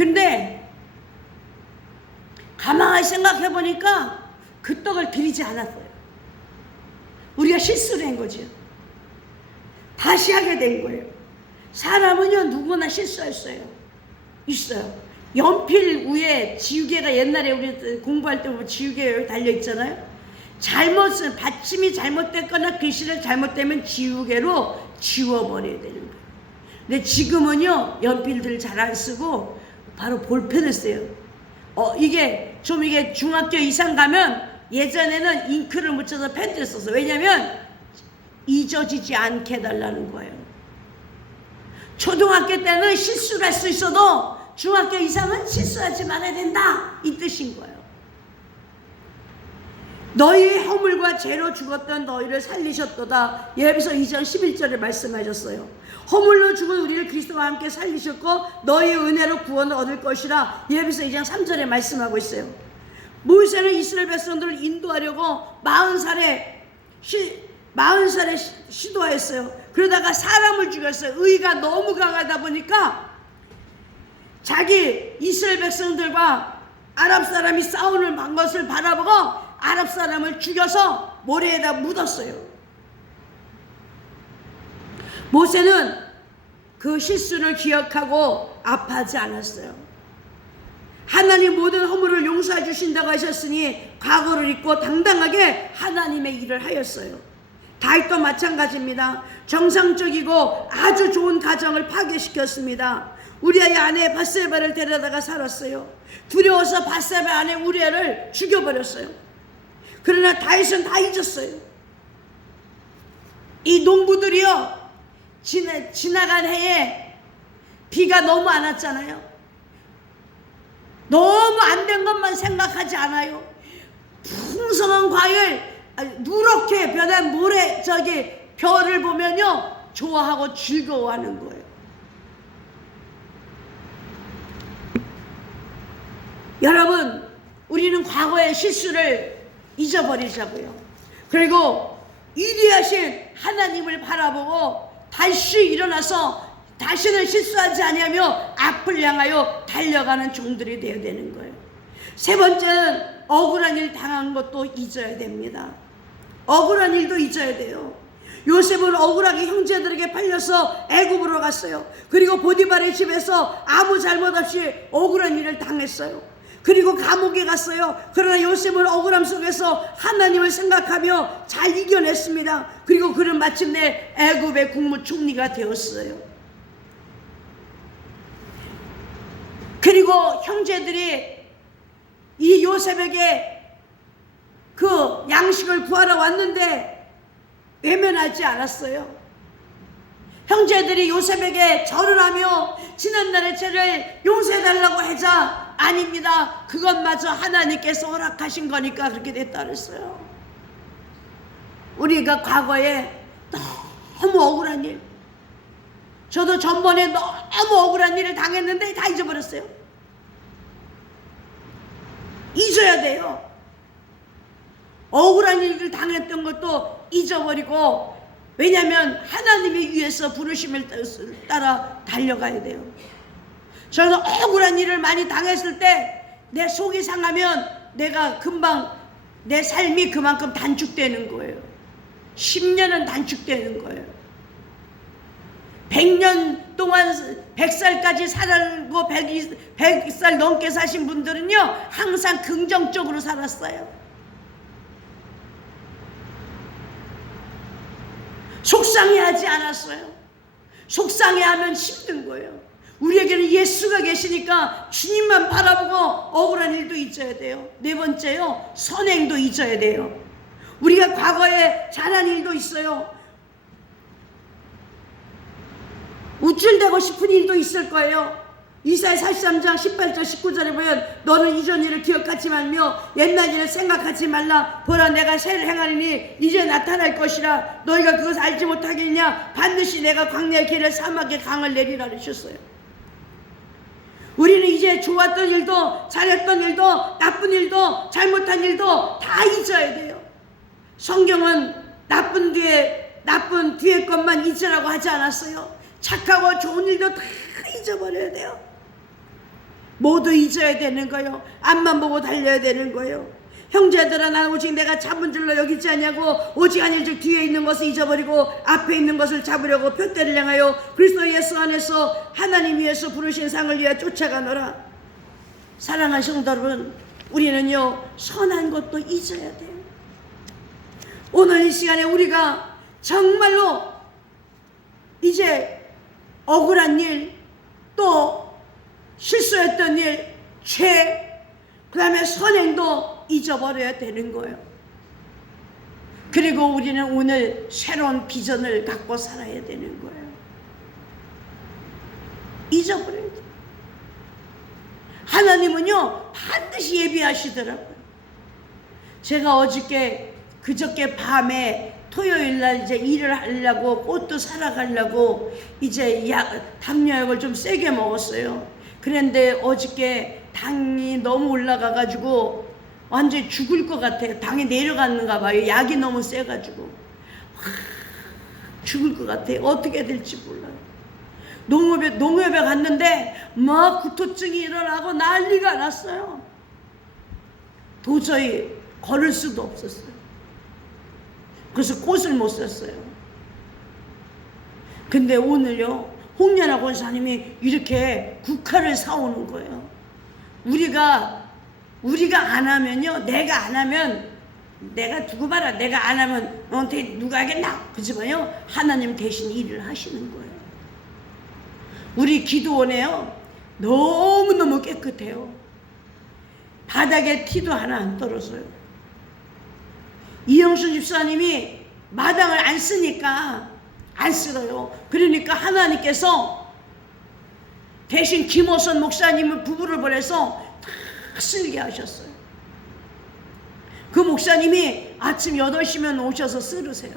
근데 가만히 생각해 보니까 그 떡을 드리지 않았어요. 우리가 실수를 한 거죠. 다시 하게 된 거예요. 사람은요 누구나 실수했어요. 있어요. 연필 위에 지우개가 옛날에 우리 공부할 때 보면 지우개 달려 있잖아요. 받침이 잘못됐거나 글씨를 잘못되면 지우개로 지워버려야 되는 거예요. 근데 지금은요 연필들 잘 안 쓰고 바로 볼펜을 써요. 이게 중학교 이상 가면 예전에는 잉크를 묻혀서 펜을 썼어. 왜냐면 잊어지지 않게 해달라는 거예요. 초등학교 때는 실수를 할 수 있어도 중학교 이상은 실수하지 말아야 된다, 이 뜻인 거예요. 너희의 허물과 죄로 죽었던 너희를 살리셨도다. 예배서 2장 11절에 말씀하셨어요. 허물로 죽은 우리를 그리스도와 함께 살리셨고 너희의 은혜로 구원을 얻을 것이라. 예배서 2장 3절에 말씀하고 있어요. 모세는 이스라엘 백성들을 인도하려고 40살에 시도했어요. 그러다가 사람을 죽였어요. 의가 너무 강하다 보니까 자기 이스라엘 백성들과 아랍 사람이 싸우는 것을 바라보고 아랍 사람을 죽여서 모래에다 묻었어요. 모세는 그 실수를 기억하고 아파하지 않았어요. 하나님 모든 허물을 용서해 주신다고 하셨으니 각오를 잊고 당당하게 하나님의 일을 하였어요. 다윗도 마찬가지입니다. 정상적이고 아주 좋은 가정을 파괴시켰습니다. 우리아의 아내 밧세바를 데려다가 살았어요. 두려워서 밧세바 아내 우리아를 죽여버렸어요. 그러나 다윗은 다 잊었어요. 이 농부들이요 지나간 해에 비가 너무 안 왔잖아요. 너무 안 된 것만 생각하지 않아요. 풍성한 과일, 누렇게 변한 별을 보면요 좋아하고 즐거워하는 거예요. 여러분, 우리는 과거의 실수를 잊어버리자고요. 그리고 위대하신 하나님을 바라보고 다시 일어나서 다시는 실수하지 아니하며 앞을 향하여 달려가는 종들이 되어야 되는 거예요. 세 번째는 억울한 일 당한 것도 잊어야 됩니다. 억울한 일도 잊어야 돼요. 요셉은 억울하게 형제들에게 팔려서 애굽으로 갔어요. 그리고 보디발의 집에서 아무 잘못 없이 억울한 일을 당했어요. 그리고 감옥에 갔어요. 그러나 요셉은 억울함 속에서 하나님을 생각하며 잘 이겨냈습니다. 그리고 그는 마침내 애굽의 국무총리가 되었어요. 그리고 형제들이 이 요셉에게 그 양식을 구하러 왔는데 외면하지 않았어요. 형제들이 요셉에게 절을 하며 지난날의 죄를 용서해달라고 하자 아닙니다. 그것마저 하나님께서 허락하신 거니까 그렇게 됐다 그랬어요. 우리가 과거에 너무 억울한 일, 저도 전번에 너무 억울한 일을 당했는데 다 잊어버렸어요. 잊어야 돼요. 억울한 일을 당했던 것도 잊어버리고, 왜냐하면 하나님의 위해서 부르심을 따라 달려가야 돼요. 저는 억울한 일을 많이 당했을 때 내 속이 상하면 내가 금방 내 삶이 그만큼 단축되는 거예요. 10년은 단축되는 거예요. 100년 동안 100살까지 살고 100살 넘게 사신 분들은요 항상 긍정적으로 살았어요. 속상해하지 않았어요. 속상해하면 힘든 거예요. 우리에게는 예수가 계시니까 주님만 바라보고 억울한 일도 잊어야 돼요. 네 번째요, 선행도 잊어야 돼요. 우리가 과거에 잘한 일도 있어요. 우쭐대고 싶은 일도 있을 거예요. 이사야 43장 18절 19절에 보면 너는 이전 일을 기억하지 말며 옛날 일을 생각하지 말라. 보라 내가 새를 행하리니 이제 나타날 것이라. 너희가 그것을 알지 못하겠냐. 반드시 내가 광야의 길에 사막에 강을 내리라 하셨어요. 우리는 이제 좋았던 일도 잘했던 일도 나쁜 일도 잘못한 일도 다 잊어야 돼요. 성경은 나쁜 뒤에 것만 잊으라고 하지 않았어요. 착하고 좋은 일도 다 잊어버려야 돼요. 모두 잊어야 되는 거요. 앞만 보고 달려야 되는 거요. 형제들아, 나는 오직 내가 잡은 줄로 여기지 않냐고. 오직 아닐 즉 뒤에 있는 것을 잊어버리고 앞에 있는 것을 잡으려고 표대를 향하여 그리스도 예수 안에서 하나님 위에서 부르신 상을 위하여 쫓아가노라. 사랑하는 성도 여러분, 우리는요 선한 것도 잊어야 돼요. 오늘 이 시간에 우리가 정말로 이제 억울한 일, 또 실수했던 일, 죄, 그 다음에 선행도 잊어버려야 되는 거예요. 그리고 우리는 오늘 새로운 비전을 갖고 살아야 되는 거예요. 잊어버려야 돼요. 하나님은요 반드시 예비하시더라고요. 제가 그저께 밤에 토요일날 이제 일을 하려고 꽃도 사러 가려고 이제 당뇨약을 좀 세게 먹었어요. 그런데 어저께 당이 너무 올라가가지고 완전히 죽을 것 같아요. 당이 내려갔는가 봐요. 약이 너무 세가지고 죽을 것 같아요. 어떻게 될지 몰라요. 농협에 갔는데 막 구토증이 일어나고 난리가 났어요. 도저히 걸을 수도 없었어요. 그래서 꽃을 못 샀어요. 근데 오늘요 홍련아 권사님이 이렇게 국화를 사오는 거예요. 우리가 안 하면요, 내가 안 하면 내가 두고 봐라, 내가 안 하면 너한테 누가 하겠나? 그지만요 하나님 대신 일을 하시는 거예요. 우리 기도원에요 너무너무 깨끗해요. 바닥에 티도 하나 안 떨어져요. 이영순 집사님이 마당을 안 쓰니까 안 쓸어요. 그러니까 하나님께서 대신 김호선 목사님을 부부를 보내서 다 쓸게 하셨어요. 그 목사님이 아침 8시면 오셔서 쓸으세요.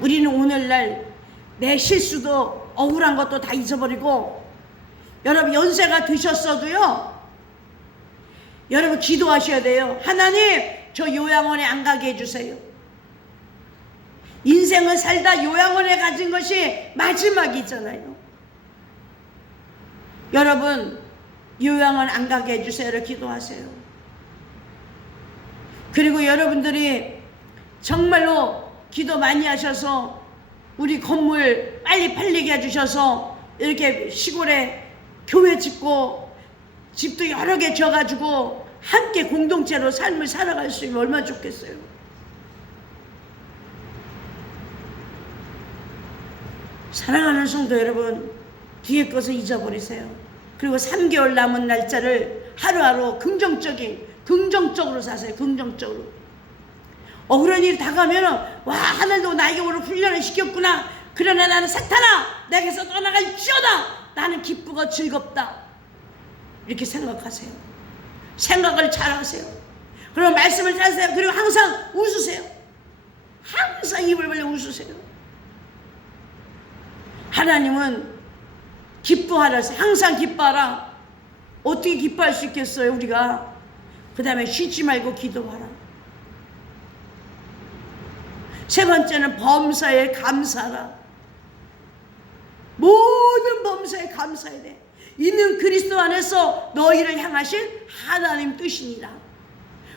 우리는 오늘날 내 실수도 억울한 것도 다 잊어버리고, 여러분 연세가 드셨어도요 여러분 기도하셔야 돼요. 하나님, 저 요양원에 안 가게 해주세요. 인생을 살다 요양원에 가진 것이 마지막이잖아요. 여러분 요양원 안 가게 해주세요. 기도하세요. 그리고 여러분들이 정말로 기도 많이 하셔서 우리 건물 빨리 팔리게 해주셔서 이렇게 시골에 교회 짓고 집도 여러 개 져가지고 함께 공동체로 삶을 살아갈 수 있으면 얼마나 좋겠어요. 사랑하는 성도 여러분, 뒤에 것을 잊어버리세요. 그리고 3개월 남은 날짜를 하루하루 긍정적으로 사세요. 긍정적으로. 억울한 일 다가면은 와, 하늘도 나에게 오늘 훈련을 시켰구나. 그러나 나는 사탄아, 내게서 떠나갈지어다. 나는 기쁘고 즐겁다. 이렇게 생각하세요. 생각을 잘 하세요. 그리고 말씀을 잘 하세요. 그리고 항상 웃으세요. 항상 입을 벌려 웃으세요. 하나님은 기뻐하라. 항상 기뻐하라. 어떻게 기뻐할 수 있겠어요 우리가? 그 다음에 쉬지 말고 기도하라. 세 번째는 범사에 감사하라. 모든 범사에 감사해야 돼. 있는 그리스도 안에서 너희를 향하신 하나님 뜻이니라.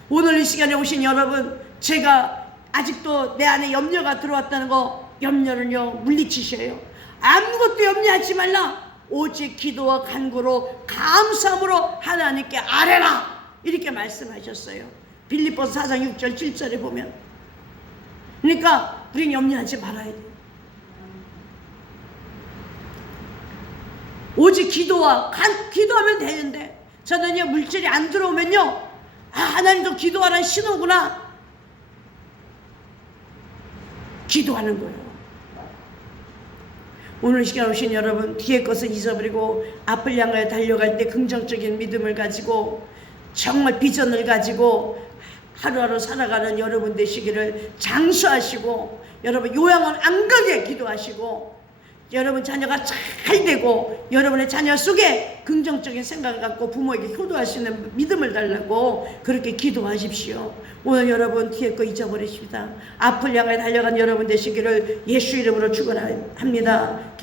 오늘 이 시간에 오신 여러분, 제가 아직도 내 안에 염려가 들어왔다는 거, 염려는요 물리치셔요. 아무것도 염려하지 말라. 오직 기도와 간구로 감사함으로 하나님께 아뢰라. 이렇게 말씀하셨어요. 빌립보서 4장 6절 7절에 보면. 그러니까 우리는 염려하지 말아야 돼요. 오직 기도하면 되는데, 저는요 물질이 안 들어오면요, 하나님도 기도하라는 신호구나. 기도하는 거예요. 오늘 시간 오신 여러분, 뒤의 것을 잊어버리고 앞을 향하여 달려갈 때 긍정적인 믿음을 가지고 정말 비전을 가지고 하루하루 살아가는 여러분 되시기를 장수하시고, 여러분 요양원 안 가게 기도하시고, 여러분 자녀가 잘 되고 여러분의 자녀 속에 긍정적인 생각을 갖고 부모에게 효도할 수 있는 믿음을 달라고 그렇게 기도하십시오. 오늘 여러분 뒤에 거 잊어버리십니다. 앞을 향해 달려간 여러분 되시기를 예수 이름으로 축원합니다.